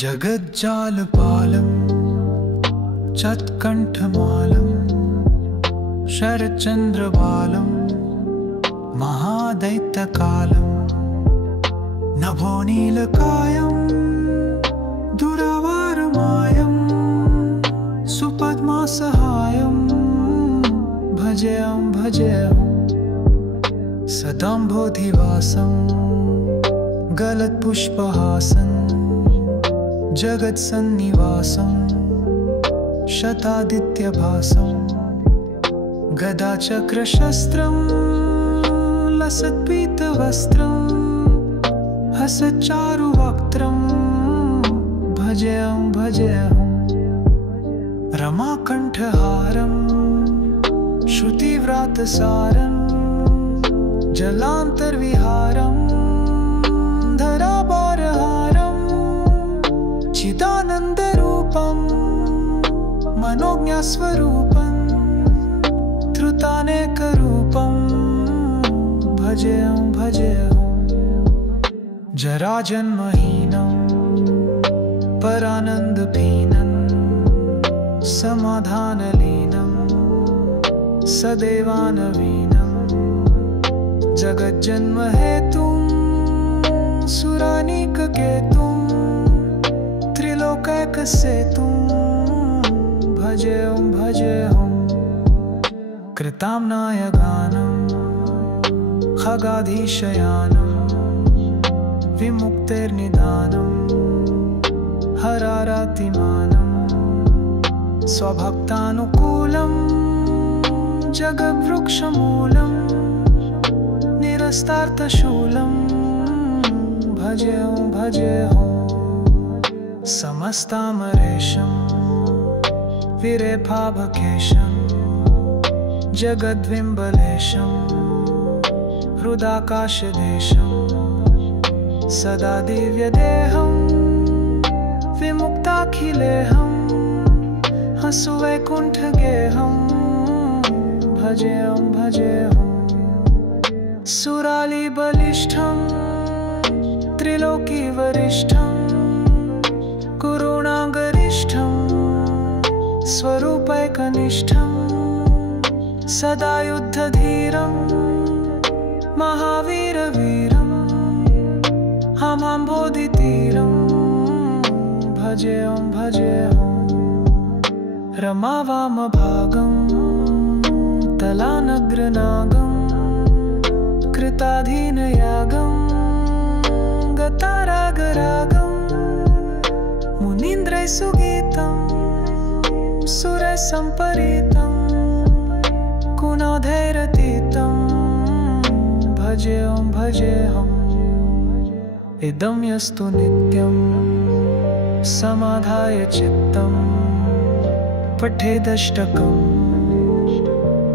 जगज्जालपालं चत्कण्ठमालं शरच्चन्द्रबालं महादैत्यकालं नभोनीलकायं दुरावारमायं सुपद्मासहायं भजेऽहं भजेऽहं सदम्भोधिवासं गलत्पुष्पहासं जगत्सन्निवासं शतादित्यभासं गदाचक्रशस्त्रं लसत्पीतवस्त्रं हसच्चारुवक्त्रं भजेऽहं भजेऽहं रमाकण्ठहारं श्रुतिव्रातसारं जलान्तर्विहारं धराभारहारं चिदानन्दरूपं मनोज्ञस्वरूपं धृतानेकरूपं भजेऽहं भजेऽहं जराजन्महीनं परानन्दपीनं समाधानलीनं सदैवानवीनं जगज्जन्महेतुं सुरानीककेतुं त्रिलोकैकसेतुं भजेऽहं भजेऽहं कृताम्नायगानं खगाधीशयानं विमुक्तेर्निदानं हरारातिमानं स्वभक्तानुकूलं जगद्वृक्षमूलं निरस्तार्थशूलं भजेऽहं भजेऽहं समस्तामरेशं विरेफाभकेशं जगद्विम्बलेशं हृदाकाशदेशं सदा दिव्यदेहं विमुक्ताखिलेहं हसुवैकुण्ठगेहं भजेऽहं भजेऽहं सुरालिबलिष्ठं त्रिलोकीवरिष्ठं गुरुणागरिष्ठं स्वरूपैकनिष्ठं सदा युद्धधीरं महावीरवीरं हमाम्बोधितीरं भजेऽहं भजेऽहं रमावामभागं तलानग्रनागं कृताधीनयागं गतारागरागं मुनीन्द्रैः सुगीतं सुरैः सम्परीतं कुणाधैरतीतं भजेऽहं भजेऽहं इदं यस्तु नित्यं समाधाय चित्तं पठेदष्टकं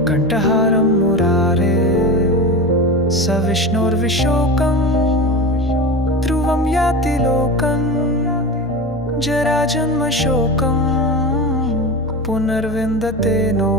कण्ठहारं मुरारे स विष्णोर्विशोकं ध्रुवं याति लोकं जराजन्मशोकं पुनर्विन्दते नो